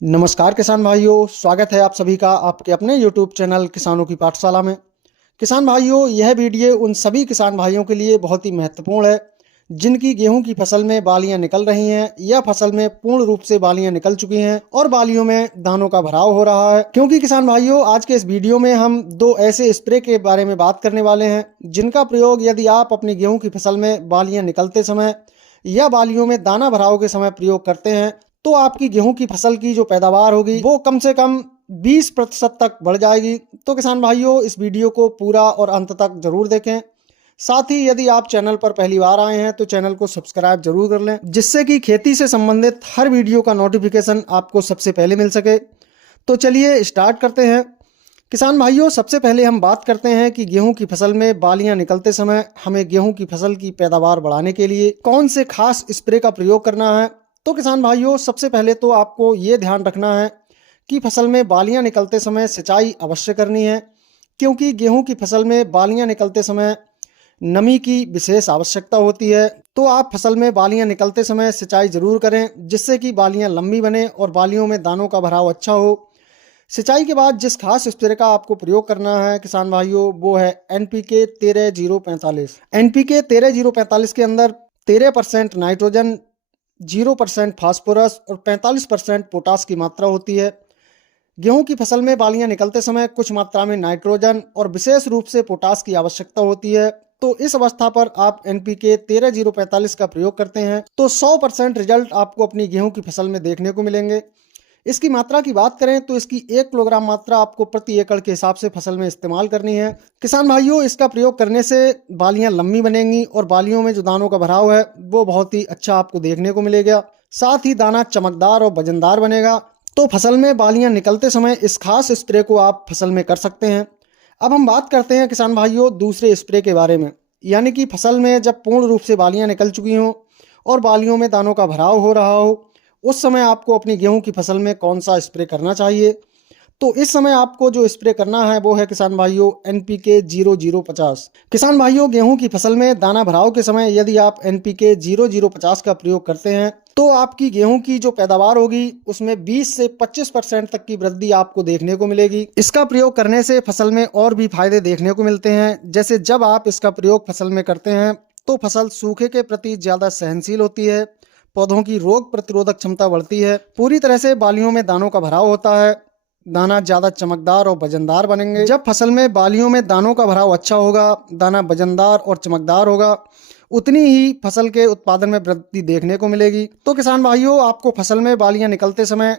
नमस्कार किसान भाइयों, स्वागत है आप सभी का आपके अपने YouTube चैनल किसानों की पाठशाला में। किसान भाइयों, यह वीडियो उन सभी किसान भाइयों के लिए बहुत ही महत्वपूर्ण है जिनकी गेहूं की फसल में बालियां निकल रही हैं या फसल में पूर्ण रूप से बालियां निकल चुकी हैं और बालियों में दानों का भराव हो रहा है। क्योंकि किसान भाइयों, आज के इस वीडियो में हम दो ऐसे स्प्रे के बारे में बात करने वाले हैं जिनका प्रयोग यदि आप अपनी गेहूं की फसल में बालियां निकलते समय या बालियों में दाना भराव के समय प्रयोग करते हैं तो आपकी गेहूं की फसल की जो पैदावार होगी वो कम से कम 20% तक बढ़ जाएगी। तो किसान भाइयों, इस वीडियो को पूरा और अंत तक जरूर देखें। साथ ही यदि आप चैनल पर पहली बार आए हैं तो चैनल को सब्सक्राइब जरूर कर लें, जिससे कि खेती से संबंधित हर वीडियो का नोटिफिकेशन आपको सबसे पहले मिल सके। तो चलिए स्टार्ट करते हैं। किसान भाइयों, सबसे पहले हम बात करते हैं कि गेहूं की फसल में बालियां निकलते समय हमें गेहूं की फसल की पैदावार बढ़ाने के लिए कौन से खास स्प्रे का प्रयोग करना है। तो किसान भाइयों, सबसे पहले तो आपको ये ध्यान रखना है कि फसल में बालियां निकलते समय सिंचाई अवश्य करनी है, क्योंकि गेहूं की फसल में बालियां निकलते समय नमी की विशेष आवश्यकता होती है। तो आप फसल में बालियां निकलते समय सिंचाई जरूर करें, जिससे कि बालियां लंबी बने और बालियों में दानों का भराव अच्छा हो। सिंचाई के बाद जिस खास स्प्रे का आपको प्रयोग करना है किसान भाइयों, वो है NPK 13-0-45। NPK 13-0-45 के अंदर 13% नाइट्रोजन, 0% फास्फोरस और 45% पोटास की मात्रा होती है। गेहूं की फसल में बालियां निकलते समय कुछ मात्रा में नाइट्रोजन और विशेष रूप से पोटास की आवश्यकता होती है। तो इस अवस्था पर आप NPK 13-0-45 का प्रयोग करते हैं तो 100% रिजल्ट आपको अपनी गेहूं की फसल में देखने को मिलेंगे। इसकी मात्रा की बात करें तो इसकी 1 किलोग्राम मात्रा आपको प्रति एकड़ के हिसाब से फसल में इस्तेमाल करनी है। किसान भाइयों, इसका प्रयोग करने से बालियां लंबी बनेंगी और बालियों में जो दानों का भराव है वो बहुत ही अच्छा आपको देखने को मिलेगा। साथ ही दाना चमकदार और वजनदार बनेगा। तो फसल में बालियां निकलते समय इस खास स्प्रे को आप फसल में कर सकते हैं। अब हम बात करते हैं किसान भाइयों दूसरे स्प्रे के बारे में, यानी कि फसल में जब पूर्ण रूप से बालियां निकल चुकी हों और बालियों में दानों का भराव हो रहा हो, उस समय आपको अपनी गेहूं की फसल में कौन सा स्प्रे करना चाहिए। तो इस समय आपको जो स्प्रे करना है वो है किसान भाइयों NPK 0050। किसान भाइयों, गेहूं की फसल में दाना भराव के समय यदि आप NPK 0050 का प्रयोग करते हैं तो आपकी गेहूं की जो पैदावार होगी उसमें 20 से 25% तक की वृद्धि आपको देखने को मिलेगी। इसका प्रयोग करने से फसल में और भी फायदे देखने को मिलते हैं, जैसे जब आप इसका प्रयोग फसल में करते हैं तो फसल सूखे के प्रति ज्यादा सहनशील होती है, पौधों की रोग प्रतिरोधक क्षमता बढ़ती है, पूरी तरह से बालियों में दानों का भराव होता है, दाना ज्यादा चमकदार और वजनदार बनेंगे। जब फसल में बालियों में दानों का भराव अच्छा होगा, दाना वजनदार और चमकदार होगा, उतनी ही फसल के उत्पादन में वृद्धि देखने को मिलेगी। तो किसान भाइयों, आपको फसल में बालियां निकलते समय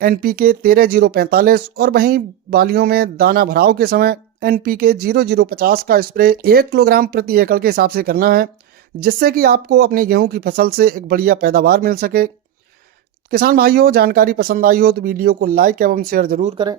NPK 13-0-45 और वहीं बालियों में दाना भराव के समय NPK 0050 का स्प्रे 1 किलोग्राम प्रति एकड़ के हिसाब से करना है, जिससे कि आपको अपनी गेहूं की फसल से एक बढ़िया पैदावार मिल सके। किसान भाइयों, जानकारी पसंद आई हो तो वीडियो को लाइक एवं शेयर जरूर करें।